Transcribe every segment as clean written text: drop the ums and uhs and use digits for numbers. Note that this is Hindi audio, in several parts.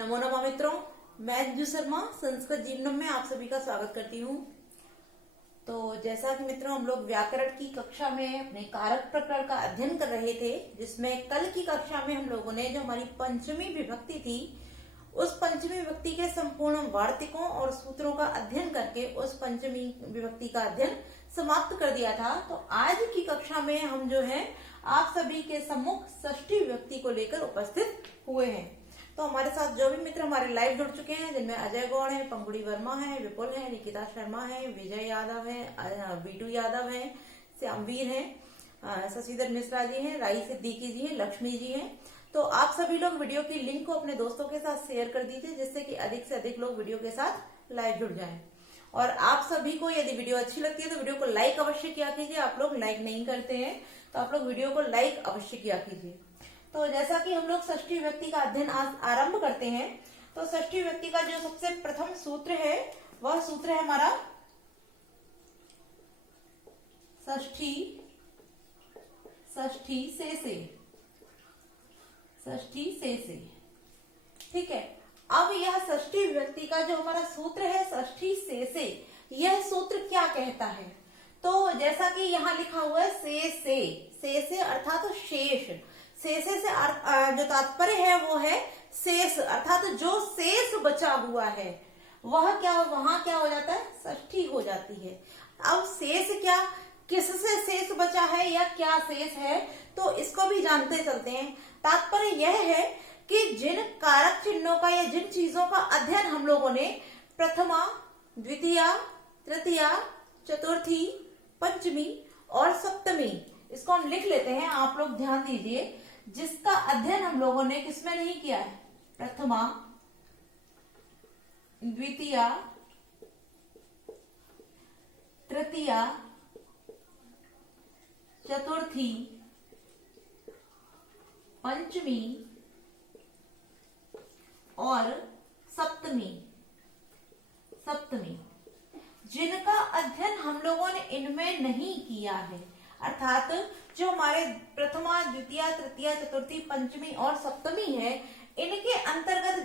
नमो नमः मित्रों, मैं अंजू शर्मा संस्कृत जीवनम में आप सभी का स्वागत करती हूँ। तो जैसा कि मित्रों हम लोग व्याकरण की कक्षा में अपने कारक प्रकरण का अध्ययन कर रहे थे, जिसमें कल की कक्षा में हम लोगों ने जो हमारी पंचमी विभक्ति थी उस पंचमी विभक्ति के संपूर्ण वार्तिकों और सूत्रों का अध्ययन करके उस पंचमी विभक्ति का अध्ययन समाप्त कर दिया था। तो आज की कक्षा में हम जो है आप सभी के सम्मुख षष्ठी विभक्ति को लेकर उपस्थित हुए हैं। तो हमारे साथ जो भी मित्र हमारे लाइव जुड़ चुके हैं, जिनमें अजय गौड़ है, पंगुड़ी वर्मा है, विपुल है, निकिता शर्मा है, विजय यादव है, बीटू यादव है, श्यामवीर है, शशिधर मिश्रा जी हैं, राई सिद्दीकी जी हैं, लक्ष्मी जी हैं। तो आप सभी लोग वीडियो की लिंक को अपने दोस्तों के साथ शेयर कर दीजिए, जिससे कि अधिक से अधिक लोग वीडियो के साथ लाइव जुड़ जाएं। और आप सभी को यदि वीडियो अच्छी लगती है तो वीडियो को लाइक अवश्य किया कीजिए। आप लोग लाइक नहीं करते हैं तो आप लोग वीडियो को लाइक अवश्य किया कीजिए। तो जैसा कि हम लोग षष्ठी विभक्ति का अध्ययन आज आरंभ करते हैं, तो षष्ठी विभक्ति का जो सबसे प्रथम सूत्र है वह सूत्र है हमारा षष्ठी से। ठीक है। अब यह षष्ठी विभक्ति का जो हमारा सूत्र है षष्ठी से, यह सूत्र क्या कहता है? तो जैसा कि यहाँ लिखा हुआ है से अर्थात तो शेष। शेष से जो तात्पर्य है वो है शेष, अर्थात जो शेष बचा हुआ है वहां क्या हो जाता है? षष्ठी हो जाती है। अब शेष क्या, किससे शेष बचा है या क्या शेष है, तो इसको भी जानते चलते हैं। तात्पर्य यह है कि जिन कारक चिन्हों का या जिन चीजों का अध्ययन हम लोगों ने प्रथमा, द्वितीया, तृतीया, चतुर्थी, पंचमी और सप्तमी, इसको हम लिख लेते हैं, आप लोग ध्यान दीजिए। जिसका अध्ययन हम लोगों ने किसमें नहीं किया है? प्रथमा, द्वितीया, तृतीया, चतुर्थी, पंचमी और सप्तमी। जिनका अध्ययन हम लोगों ने इनमें नहीं किया है, अर्थात जो हमारे प्रथमा, द्वितीया, तृतीया, चतुर्थी, पंचमी और सप्तमी है, इनके अंतर्गत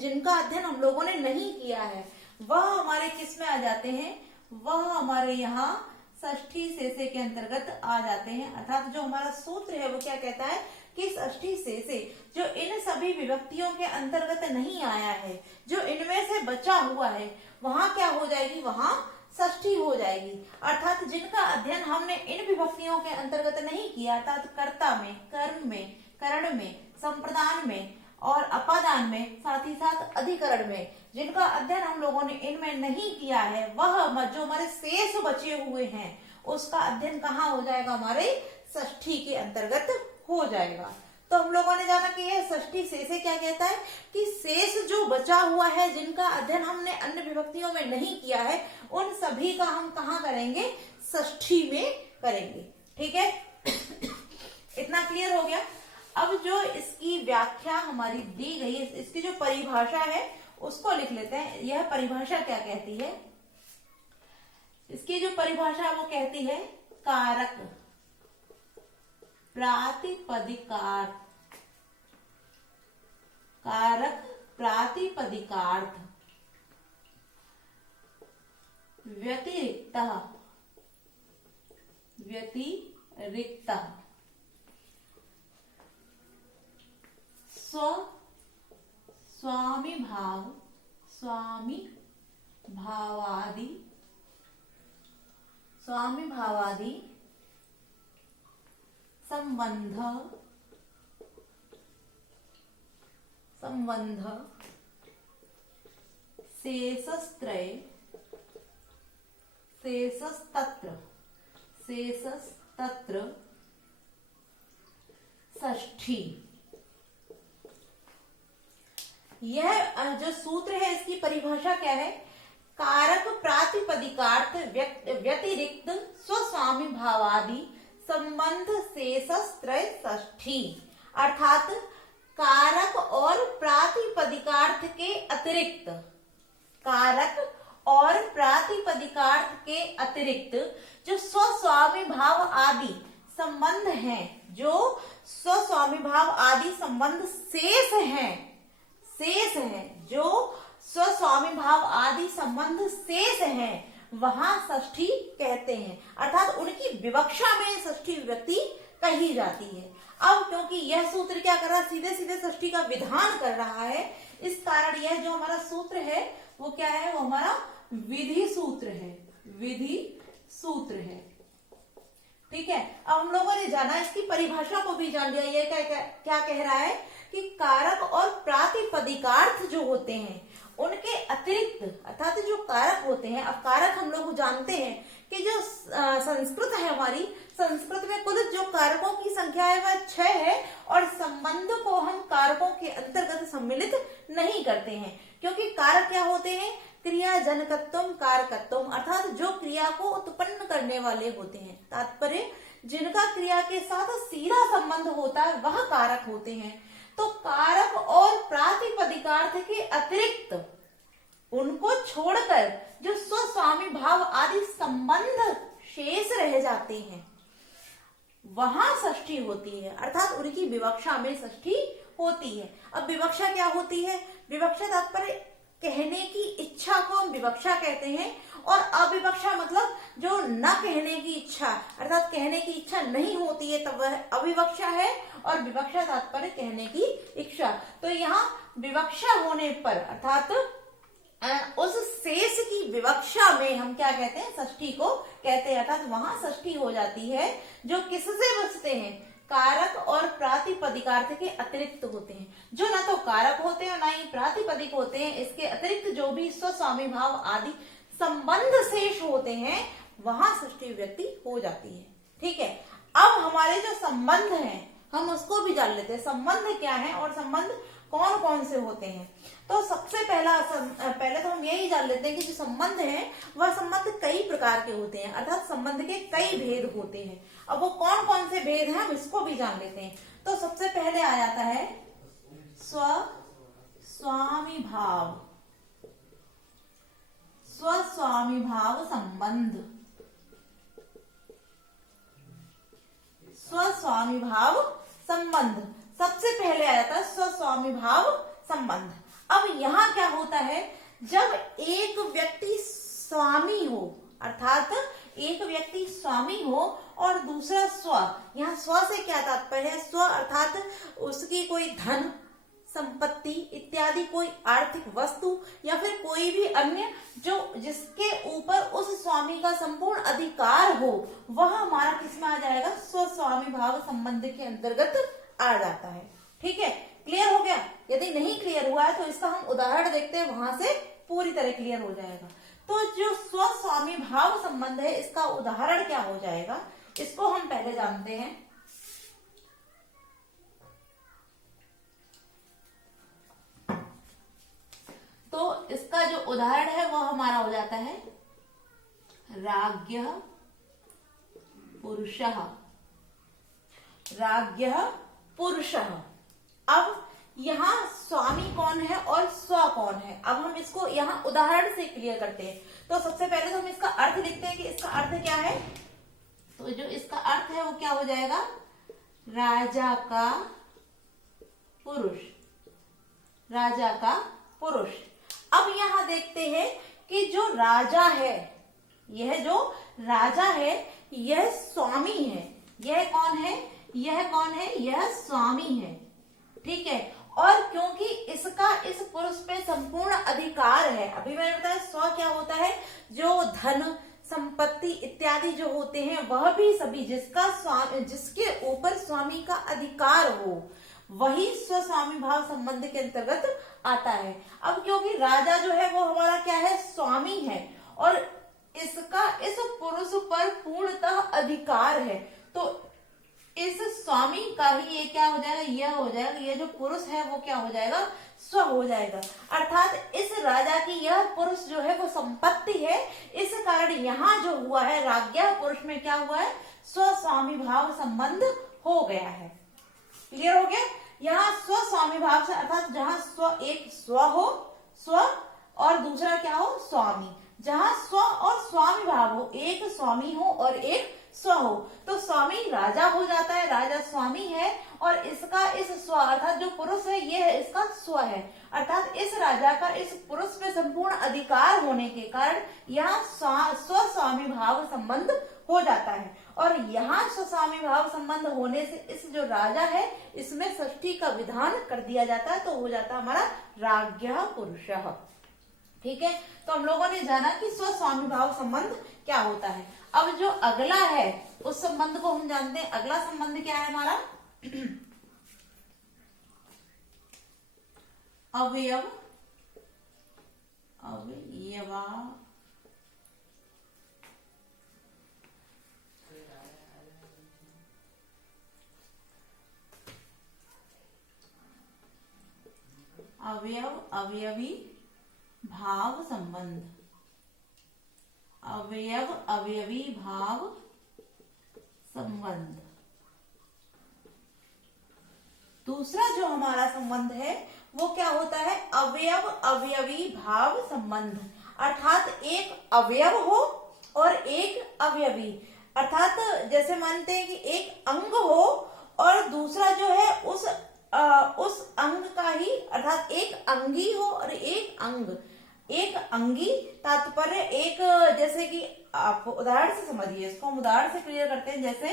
जिनका अध्ययन हम लोगों ने नहीं किया है वह हमारे किस में आ जाते हैं? वह हमारे यहाँ षष्ठी से के अंतर्गत आ जाते हैं। अर्थात जो हमारा सूत्र है वो क्या कहता है कि षष्ठी से जो इन सभी विभक्तियों के अंतर्गत नहीं आया है, जो इनमें से बचा हुआ है, वहां क्या हो जाएगी? वहां षष्ठी हो जाएगी। अर्थात जिनका अध्ययन हमने इन विभक्तियों के अंतर्गत नहीं किया, अर्थात कर्ता में, कर्म में, करण में, संप्रदान में और अपादान में, साथ ही साथ अधिकरण में, जिनका अध्ययन हम लोगों ने इनमें नहीं किया है, वह जो हमारे शेष बचे हुए हैं उसका अध्ययन कहाँ हो जाएगा? हमारे षष्ठी के अंतर्गत हो जाएगा। तो हम लोगों ने जाना कि यह षष्ठी से क्या कहता है कि शेष जो बचा हुआ है, जिनका अध्ययन हमने अन्य विभक्तियों में नहीं किया है, उन सभी का हम कहाँ करेंगे? षष्ठी में करेंगे। ठीक है। इतना क्लियर हो गया। अब जो इसकी व्याख्या हमारी दी गई है, इसकी जो परिभाषा है उसको लिख लेते हैं। यह परिभाषा क्या कहती है? इसकी जो परिभाषा वो कहती है कारक प्रातिपदिकार्थ, कारक प्रातिपदिकार्थ व्यतिरिक्त स्वामी भावादि संबंध शेषस्तत्र षष्ठी। यह जो सूत्र है इसकी परिभाषा क्या है? कारक प्रातिपदिकार्थ व्यतिरिक्त स्वस्वामी भावादि संबंध शेषस्त्रय षष्ठी। अर्थात कारक और प्रातिपदिकार्थ के अतिरिक्त, कारक और प्रातिपदिकार्थ के अतिरिक्त जो स्वस्वामी भाव आदि संबंध हैं, जो स्वस्वामी भाव आदि संबंध शेष हैं, शेष है, जो स्वस्वामी भाव आदि संबंध शेष है, वहां षष्ठी कहते हैं। अर्थात उनकी विवक्षा में षष्ठी विभक्ति कही जाती है। अब क्योंकि यह सूत्र क्या कर रहा है, सीधे सीधे षष्ठी का विधान कर रहा है, इस कारण यह जो हमारा सूत्र है वो क्या है, वो हमारा विधि सूत्र है, विधि सूत्र है। ठीक है, अब हम लोगों ने जाना, इसकी परिभाषा को भी जान लिया। ये क्या कह रहा है कि कारक और प्रातिपदिकार्थ जो होते हैं उनके अतिरिक्त, अर्थात जो कारक होते हैं, अब कारक हम लोग जानते हैं कि जो संस्कृत है हमारी, संस्कृत में कुल जो कारकों की संख्या है वह 6 है, और संबंध को हम कारकों के अंतर्गत सम्मिलित नहीं करते हैं, क्योंकि कारक क्या होते हैं, क्रिया जनकत्वम कारकत्वम, अर्थात जो क्रिया को उत्पन्न करने वाले होते हैं, तात्पर्य जिनका क्रिया के साथ सीधा संबंध होता है वह कारक होते हैं। तो कारक और प्रातिपदिकार्थ के अतिरिक्त उनको छोड़कर जो स्वस्वामी भाव आदि संबंध शेष रह जाते हैं वहां षष्ठी होती है, अर्थात उनकी विवक्षा में षष्ठी होती है। अब विवक्षा क्या होती है, विवक्षा तात्पर्य कहने की इच्छा को हम विवक्षा कहते हैं, और अविवक्षा मतलब जो न कहने की इच्छा, अर्थात कहने की इच्छा नहीं होती है तब वह अविवक्षा है, और विवक्षा तात्पर्य कहने की इच्छा। तो यहाँ विवक्षा होने पर अर्थात उस शेष की विवक्षा में हम क्या कहते हैं, षष्ठी को कहते हैं, अर्थात वहां षष्ठी हो जाती है। जो किससे बचते हैं, कारक और प्रातिपदिकार्थ के अतिरिक्त होते हैं, जो ना तो कारक होते हैं ना ही प्रातिपदिक होते हैं, इसके अतिरिक्त जो भी स्वस्वामी भाव आदि संबंध शेष होते हैं वहां षष्ठी विभक्ति हो जाती है। ठीक है, अब हमारे जो संबंध हैं हम उसको भी जान लेते हैं, संबंध क्या है और संबंध कौन कौन से होते हैं। तो सबसे पहले तो हम यही जान लेते हैं कि जो संबंध है वह संबंध कई प्रकार के होते हैं, अर्थात संबंध के कई भेद होते हैं। अब वो कौन कौन से भेद हैं हम इसको भी जान लेते हैं। तो सबसे पहले आ जाता है स्वस्वामी भाव, स्वस्वामी भाव संबंध, स्वस्वामी भाव संबंध सबसे पहले आ जाता है स्वस्वामी भाव संबंध। अब यहाँ क्या होता है, जब एक व्यक्ति स्वामी हो, अर्थात एक व्यक्ति स्वामी हो और दूसरा स्व, यहाँ स्व से क्या तात्पर्य है, स्व अर्थात उसकी कोई धन संपत्ति इत्यादि कोई आर्थिक वस्तु या फिर कोई भी अन्य जो जिसके ऊपर उस स्वामी का संपूर्ण अधिकार हो, वह हमारा किसमें आ जाएगा, स्वस्वामी भाव संबंध के अंतर्गत आ जाता है। ठीक है, क्लियर हो गया। यदि नहीं क्लियर हुआ है तो इसका हम उदाहरण देखते हैं, वहां से पूरी तरह क्लियर हो जाएगा। तो जो स्वस्वामी भाव संबंध है इसका उदाहरण क्या हो जाएगा, इसको हम पहले जानते हैं। तो इसका जो उदाहरण है वह हमारा हो जाता है राज्ञः पुरुषः, राज्ञः पुरुषः। अब यहाँ स्वामी कौन है और स्व कौन है, अब हम इसको यहाँ उदाहरण से क्लियर करते हैं। तो सबसे पहले तो हम इसका अर्थ लिखते हैं कि इसका अर्थ क्या है। तो जो इसका अर्थ है वो क्या हो जाएगा, राजा का पुरुष, राजा का पुरुष। अब यहाँ देखते हैं कि जो राजा है, यह जो राजा है यह स्वामी है। यह कौन है, यह कौन है, यह स्वामी है। ठीक है, और क्योंकि इसका इस पुरुष पे संपूर्ण अधिकार है, अभी मैंने बताया स्व क्या होता है, जो धन संपत्ति इत्यादि जो होते हैं वह भी सभी जिसके ऊपर स्वामी का अधिकार हो वही स्वस्वामी भाव संबंध के अंतर्गत आता है। अब क्योंकि राजा जो है वो हमारा क्या है, स्वामी है, और इसका इस पुरुष पर पूर्णतः अधिकार है, तो इस स्वामी का ही ये क्या हो जाएगा, यह हो जाएगा, ये जो पुरुष है वो क्या हो जाएगा, स्व हो जाएगा। अर्थात इस राजा की यह पुरुष जो है वो संपत्ति है, इस कारण यहाँ जो हुआ है राज्ञा पुरुष में क्या हुआ है, स्वस्वामी भाव संबंध हो गया है। क्लियर हो गया। यहाँ स्वस्वामी भाव से अर्थात जहाँ स्व एक स्व हो, स्व और दूसरा क्या हो, स्वामी। जहाँ स्व और स्वामी भाव हो, एक स्वामी हो और एक स्व हो। तो स्वामी राजा हो जाता है, राजा स्वामी है, और इसका इस स्व अर्थात जो पुरुष है ये है इसका स्व है, अर्थात इस राजा का इस पुरुष पे संपूर्ण अधिकार होने के कारण यहाँ स्व स्वामी भाव संबंध हो जाता है। और यहाँ स्वस्वामी भाव संबंध होने से इस जो राजा है इसमें षष्ठी का विधान कर दिया जाता है, तो हो जाता है हमारा राज्ञः पुरुषः। ठीक है, तो हम लोगों ने जाना कि स्वस्वामी भाव संबंध क्या होता है। अब जो अगला है उस संबंध को हम जानते हैं। अगला संबंध क्या है हमारा? अवयव अवयवा अवयव अवयवी भाव संबंध। अवयव अवयवी भाव संबंध। दूसरा जो हमारा संबंध है वो क्या होता है? अवयव अवयवी भाव संबंध, अर्थात एक अवयव हो और एक अवयवी, अर्थात जैसे मानते हैं कि एक अंग हो और दूसरा जो है उस अंग का ही, अर्थात एक अंगी हो और एक अंग, एक अंगी तात्पर्य एक, जैसे कि आप उदाहरण से समझिए, इसको हम उदाहरण से क्लियर करते हैं। जैसे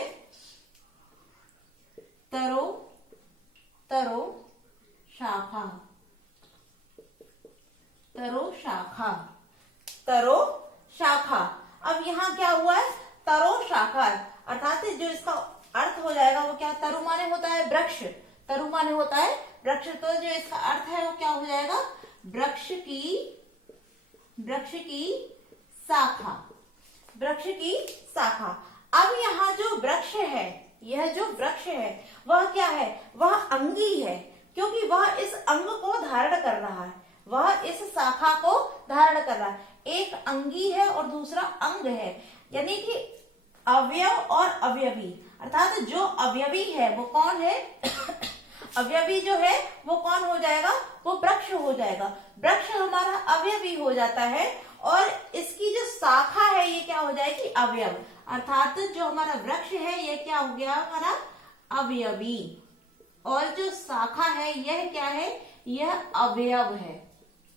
तरो तरो शाखा, तरो शाखा, तरो शाखा। अब यहाँ क्या हुआ है? तरो शाखा, अर्थात जो इसका अर्थ हो जाएगा वो क्या? तरु माने होता है वृक्ष, तरु माने होता है वृक्ष, तो जो इसका अर्थ है वो क्या हो जाएगा? वृक्ष की शाखा, वृक्ष की शाखा। अब यहाँ जो वृक्ष है, यह जो वृक्ष है वह क्या है? वह अंगी है, क्योंकि वह इस अंग को धारण कर रहा है, वह इस शाखा को धारण कर रहा है। एक अंगी है और दूसरा अंग है, यानी कि अवयव और अवयवी, अर्थात जो अवयवी है वो कौन है? अवयवी जो है वो कौन हो जाएगा? वो वृक्ष हो जाएगा। वृक्ष हमारा अवयवी हो जाता है और इसकी जो शाखा है ये क्या हो जाएगी? अवयव, अर्थात जो हमारा वृक्ष है ये क्या हो गया? हमारा अवयवी, और जो शाखा है यह क्या है? यह अवयव है,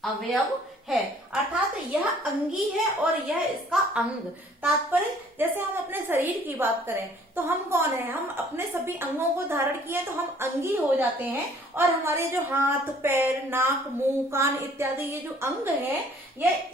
अवयव है, अर्थात यह अंगी है और यह इसका अंग। तात्पर्य जैसे हम अपने शरीर की बात करें तो हम कौन है? हम अपने सभी अंगों को धारण किए तो हम अंगी हो जाते हैं, और हमारे जो हाथ पैर नाक मुंह कान इत्यादि ये जो अंग है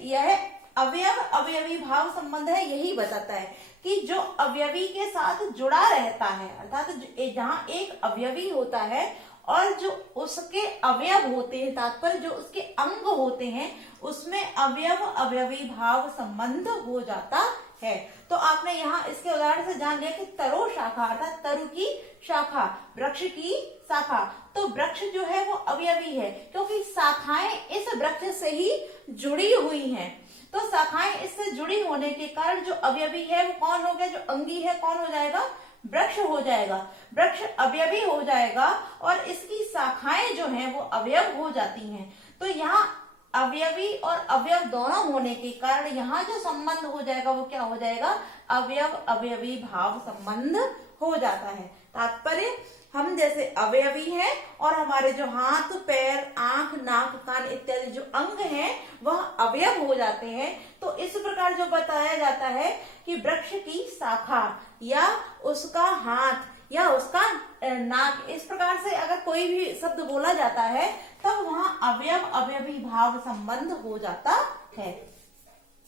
यह अवयव अवयवी भाव संबंध है, यही बताता है कि जो अवयवी के साथ जुड़ा रहता है, अर्थात जहाँ एक अवयवी होता है और जो उसके अवयव होते हैं, तात्पर्य जो उसके अंग होते हैं उसमें अवयव अवयवी भाव संबंध हो जाता है। तो आपने यहाँ इसके उदाहरण से जान लिया कि तरो शाखा, अर्थात तरु की शाखा, वृक्ष की शाखा। तो वृक्ष जो है वो अवयवी है, क्योंकि शाखाएं इस वृक्ष से ही जुड़ी हुई हैं। तो शाखाएं इससे जुड़ी होने के कारण जो अवयवी है वो कौन हो गया? जो अंगी है कौन हो जाएगा? वृक्ष हो जाएगा, वृक्ष अवयवी हो जाएगा और इसकी शाखाएं जो हैं वो अवयव हो जाती हैं। तो यहाँ अवयवी और अवयव दोनों होने के कारण यहाँ जो संबंध हो जाएगा वो क्या हो जाएगा? अवयव अवयवी भाव संबंध हो जाता है। तात्पर्य हम जैसे अवयवी हैं और हमारे जो हाथ पैर आंख नाक कान इत्यादि जो अंग हैं वह अवयव हो जाते हैं। तो इस प्रकार जो बताया जाता है कि वृक्ष की शाखा या उसका हाथ या उसका नाक, इस प्रकार से अगर कोई भी शब्द बोला जाता है तब वहां अवयव अवयवी भाव संबंध हो जाता है।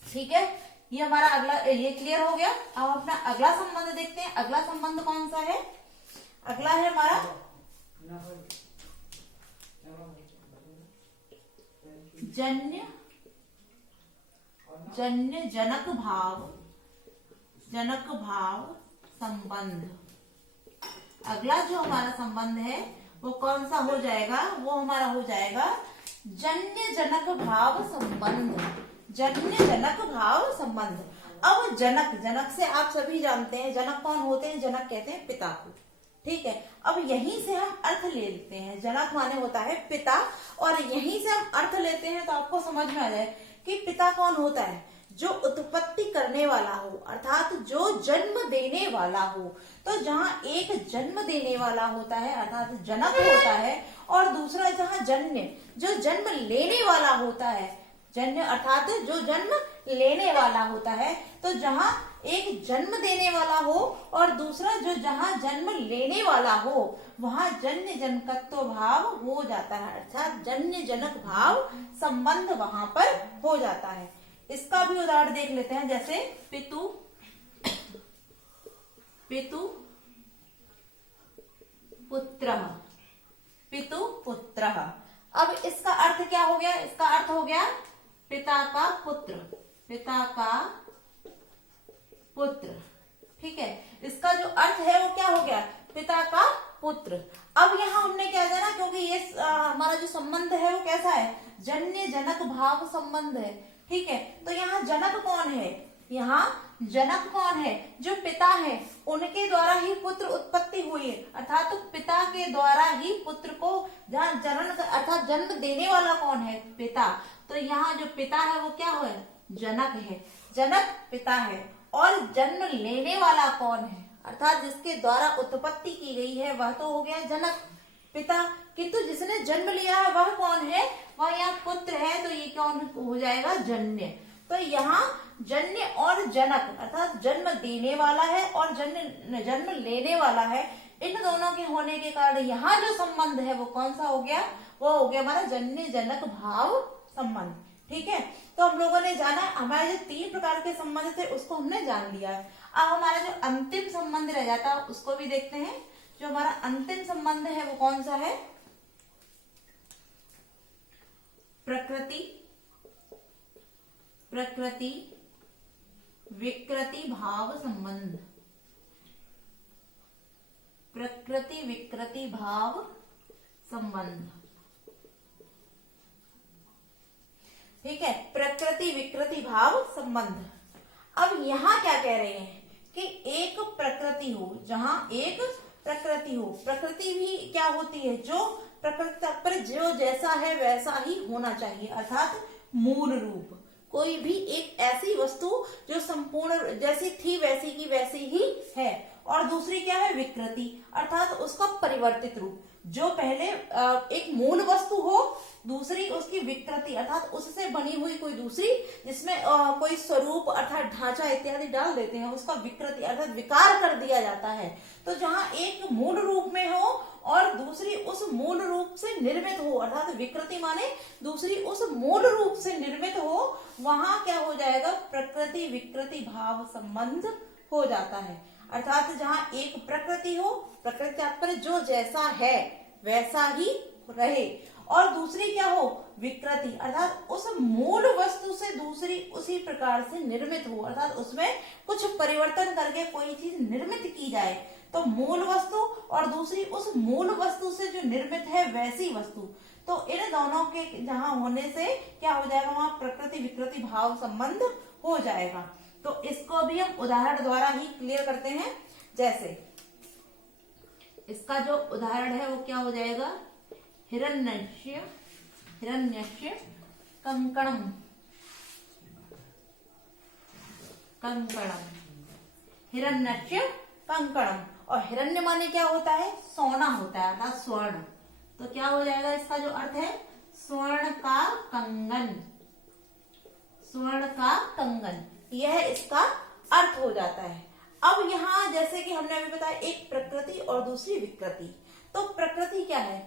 ठीक है, ये हमारा अगला, ये क्लियर हो गया। अब अपना अगला संबंध देखते हैं। अगला संबंध कौन सा है? अगला है हमारा जन्य जनक भाव संबंध। अगला जो हमारा संबंध है वो कौन सा हो जाएगा? वो हमारा हो जाएगा जन्य जनक भाव संबंध, जन्य जनक भाव संबंध। अब जनक से आप सभी जानते हैं जनक कौन होते हैं? जनक कहते हैं पिता को। ठीक है, अब यहीं से हम अर्थ ले लेते हैं। जनक माने होता है पिता, और यहीं से हम अर्थ लेते हैं तो आपको समझ में आ जाए कि पिता कौन होता है। जो उत्पत्ति करने वाला हो, अर्थात जो जन्म देने वाला हो। तो जहाँ एक जन्म देने वाला होता है अर्थात जनक होता है, और दूसरा जहाँ जन्य, जो जन्म लेने वाला होता है, जन्य अर्थात जो जन्म लेने वाला होता है। तो जहाँ एक जन्म देने वाला हो और दूसरा जो जहाँ जन्म लेने वाला हो, वहां जन्य जनकत्व भाव हो जाता है, अर्थात जन्य जनक भाव संबंध वहां पर हो जाता है। इसका भी उदाहरण देख लेते हैं, जैसे पितु पितु पुत्र, पितु पुत्र। अब इसका अर्थ क्या हो गया? इसका अर्थ हो गया पिता का पुत्र, पिता का पुत्र। ठीक है, इसका जो अर्थ है वो क्या हो गया? पिता का पुत्र। अब यहाँ हमने क्या जाना, क्योंकि ये हमारा जो संबंध है वो कैसा है? जन्य जनक भाव संबंध है। ठीक है, तो यहाँ जनक कौन है? यहाँ जनक कौन है? जो पिता है, उनके द्वारा ही पुत्र उत्पत्ति हुई है, अर्थात तो पिता के द्वारा ही पुत्र को जहाँ जनन अर्थात जन्म देने वाला कौन है? पिता। तो यहाँ जो पिता है वो क्या है? जनक है, जनक पिता है। और जन्म लेने वाला कौन है? अर्थात जिसके द्वारा उत्पत्ति की गई है वह तो हो गया जनक पिता, किंतु जिसने जन्म लिया है वह कौन है? वह यहाँ पुत्र है, तो ये कौन हो जाएगा? जन्य। तो यहाँ जन्य और जनक अर्थात जन्म देने वाला है और जन्म लेने वाला है, इन दोनों के होने के कारण यहाँ जो संबंध है वो कौन सा हो गया? वो हो गया हमारा जन्य जनक भाव संबंध। ठीक है, तो हम लोगों ने जाना हमारे जो 3 प्रकार के संबंध थे उसको हमने जान लिया है। अब हमारा जो अंतिम संबंध रह जाता है उसको भी देखते हैं। जो हमारा अंतिम संबंध है वो कौन सा है? प्रकृति प्रकृति विकृति भाव संबंध, प्रकृति विकृति भाव संबंध। ठीक है, प्रकृति विकृति भाव संबंध। अब यहाँ क्या कह रहे हैं कि एक प्रकृति हो, जहां एक प्रकृति हो, प्रकृति भी क्या होती है? जो प्रकृति तात्पर्य जो जैसा है वैसा ही होना चाहिए, अर्थात मूल रूप। कोई भी एक ऐसी वस्तु जो संपूर्ण जैसी थी वैसी की वैसी ही है। और दूसरी क्या है? विकृति, अर्थात उसका परिवर्तित रूप। जो पहले एक मूल वस्तु हो, दूसरी उसकी विकृति अर्थात उससे बनी हुई कोई दूसरी, जिसमें कोई स्वरूप अर्थात ढांचा इत्यादि डाल देते हैं, उसका विकृति अर्थात विकार कर दिया जाता है। तो जहां एक मूल रूप में हो और दूसरी उस मूल रूप से निर्मित हो, अर्थात विकृति माने दूसरी उस मूल रूप से निर्मित हो, वहां क्या हो जाएगा? प्रकृति विकृति भाव संबंध हो जाता है। अर्थात जहां एक प्रकृति हो, प्रकृति तात्पर्य जो जैसा है वैसा ही रहे, और दूसरी क्या हो? विकृति, अर्थात उस मूल वस्तु से दूसरी उसी प्रकार से निर्मित हो, अर्थात उसमें कुछ परिवर्तन करके कोई चीज निर्मित की जाए। तो मूल वस्तु और दूसरी उस मूल वस्तु से जो निर्मित है वैसी वस्तु। तो इन दोनों के जहां होने से क्या हो जाएगा? वहां प्रकृति विकृति भाव संबंध हो जाएगा। तो इसको भी हम उदाहरण द्वारा ही क्लियर करते हैं। जैसे इसका जो उदाहरण है वो क्या हो जाएगा? हिरण्यस्य कंकणम, कंकणम, हिरण्यस्य कंकणम। और हिरण्य माने क्या होता है? सोना होता है, अर्थात स्वर्ण। तो क्या हो जाएगा? इसका जो अर्थ है स्वर्ण का कंगन, स्वर्ण का कंगन, यह इसका अर्थ हो जाता है। अब यहाँ जैसे कि हमने अभी बताया एक प्रकृति और दूसरी विकृति। तो प्रकृति क्या है?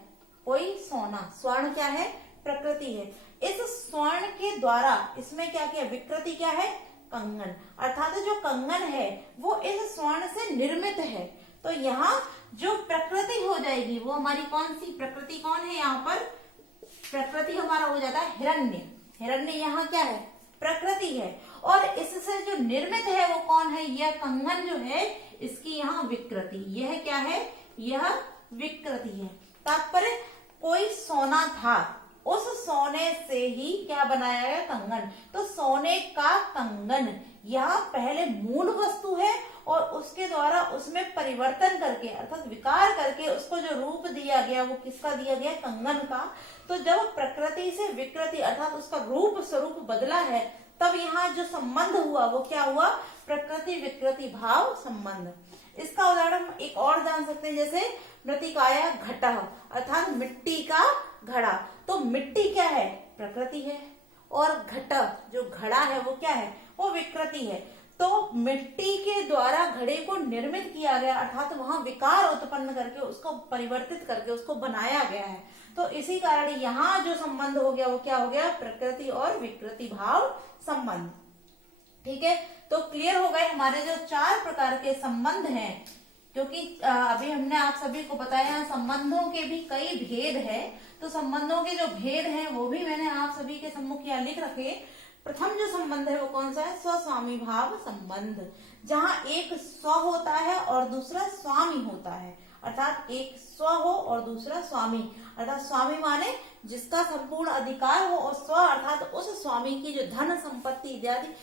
कोई सोना, स्वर्ण क्या है? प्रकृति है। इस स्वर्ण के द्वारा इसमें क्या किया? विकृति क्या है? कंगन, अर्थात जो कंगन है वो इस स्वर्ण से निर्मित है। तो यहाँ जो प्रकृति हो जाएगी वो हमारी कौन सी प्रकृति? कौन है यहाँ पर? प्रकृति हमारा हो जाता है हिरण्य। हिरण्य यहाँ क्या है? प्रकृति है। और इससे जो निर्मित है वो कौन है? यह कंगन जो है इसकी यहाँ विकृति। यह क्या है? यह विकृति है। तात्पर्य कोई सोना था, उस सोने से ही क्या बनाया गया? कंगन। तो सोने का कंगन यह पहले मूल वस्तु है और उसके द्वारा उसमें परिवर्तन करके अर्थात विकार करके उसको जो रूप दिया गया वो किसका दिया गया? कंगन का। तो जब प्रकृति से विकृति अर्थात उसका रूप स्वरूप बदला है तब यहाँ जो संबंध हुआ वो क्या हुआ, प्रकृति विकृति भाव संबंध। इसका उदाहरण एक और जान सकते हैं, जैसे मृत्तिकाया घटः अर्थात मिट्टी का घड़ा। तो मिट्टी क्या है, प्रकृति है, और घट जो घड़ा है वो क्या है, वो विकृति है। तो मिट्टी के द्वारा घड़े को निर्मित किया गया, अर्थात वहां विकार उत्पन्न करके उसको परिवर्तित करके उसको बनाया गया है। तो इसी कारण यहाँ जो संबंध हो गया वो क्या हो गया, प्रकृति और विकृति भाव संबंध। ठीक है, तो क्लियर हो गए हमारे जो 4 प्रकार के संबंध हैं, क्योंकि अभी हमने आप सभी को बताया संबंधों के भी कई भेद है। तो संबंधों के जो भेद हैं वो भी मैंने आप सभी के सम्मुख यहाँ लिख रखे। प्रथम जो संबंध है वो कौन सा है, स्वस्वामी भाव संबंध, जहाँ एक स्व होता है और दूसरा स्वामी होता है, अर्थात एक स्व हो और दूसरा स्वामी। अर्थात स्वामी माने जिसका संपूर्ण अधिकार हो, और स्व अर्थात उस स्वामी की जो धन संपत्ति इत्यादि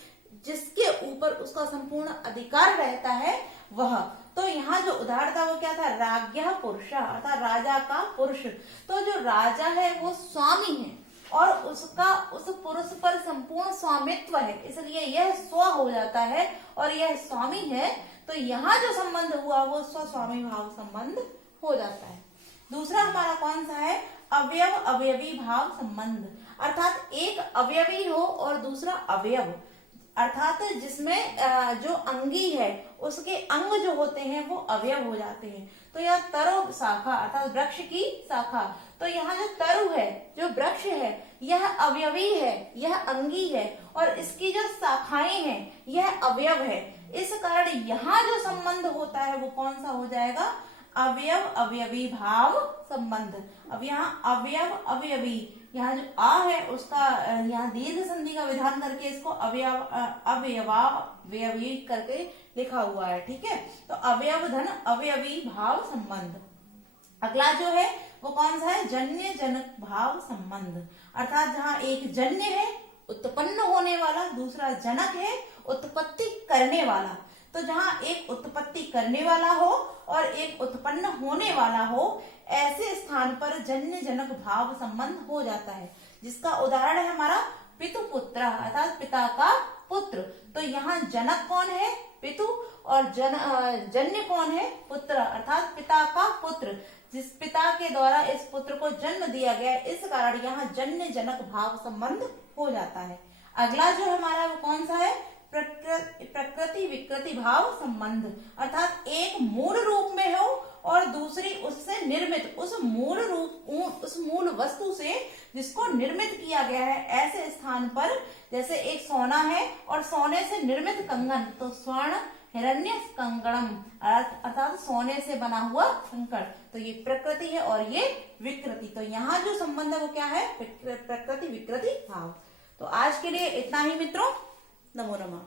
जिसके ऊपर उसका संपूर्ण अधिकार रहता है वह। तो यहाँ जो उदाहरण था वो क्या था, राज्ञः पुरुषः अर्थात राजा का पुरुष। तो जो राजा है वो स्वामी है और उसका उस पुरुष पर संपूर्ण स्वामित्व है, इसलिए यह स्व हो जाता है और यह स्वामी है। तो यहाँ जो संबंध हुआ वो स्वस्वामी भाव संबंध हो जाता है। दूसरा हमारा कौन सा है, अवयव अवयवी भाव संबंध, अर्थात एक अवयवी हो और दूसरा अवयव, अर्थात जिसमें जो अंगी है उसके अंग जो होते हैं वो अवयव हो जाते हैं। तो यह तरु शाखा अर्थात वृक्ष की शाखा, तो यहाँ जो तरु है, जो वृक्ष है, यह अवयवी है, यह अंगी है, और इसकी जो शाखाएं हैं यह अवयव है। इस कारण यहाँ जो संबंध होता है वो कौन सा हो जाएगा, अवयव अवयवी भाव संबंध। अब यहाँ अवयव अवयवी, यहाँ जो आ है उसका यहाँ दीर्घ संधि का विधान करके इसको अवयवी करके लिखा हुआ है। ठीक है, तो अवयव धन अवयवी भाव संबंध। अगला जो है वो कौन सा है, जन्य जनक भाव संबंध, अर्थात जहाँ एक जन्य है उत्पन्न होने वाला, दूसरा जनक है उत्पत्ति करने वाला। तो जहाँ एक उत्पत्ति करने वाला हो और एक उत्पन्न होने वाला हो, ऐसे स्थान पर जन्य जनक भाव संबंध हो जाता है, जिसका उदाहरण है हमारा पितु पुत्र अर्थात पिता का पुत्र। तो यहाँ जनक कौन है, पितु, और जन्य कौन है, पुत्र अर्थात पिता का पुत्र, जिस पिता के द्वारा इस पुत्र को जन्म दिया गया है। इस कारण यहाँ जन्य जनक भाव संबंध हो जाता है। अगला जो हमारा वो कौन सा है, प्रकृति विकृति भाव संबंध, अर्थात एक मूल रूप में हो और दूसरी उससे निर्मित, उस मूल वस्तु से जिसको निर्मित किया गया है, ऐसे स्थान पर जैसे एक सोना है और सोने से निर्मित कंगन, तो स्वर्ण हिरण्य कंगणम अर्थात सोने से बना हुआ कंकड़। तो ये प्रकृति है और ये विकृति। तो यहाँ जो संबंध है वो क्या है, प्रकृति विकृति भाव। तो आज के लिए इतना ही मित्रों, नमो नमः।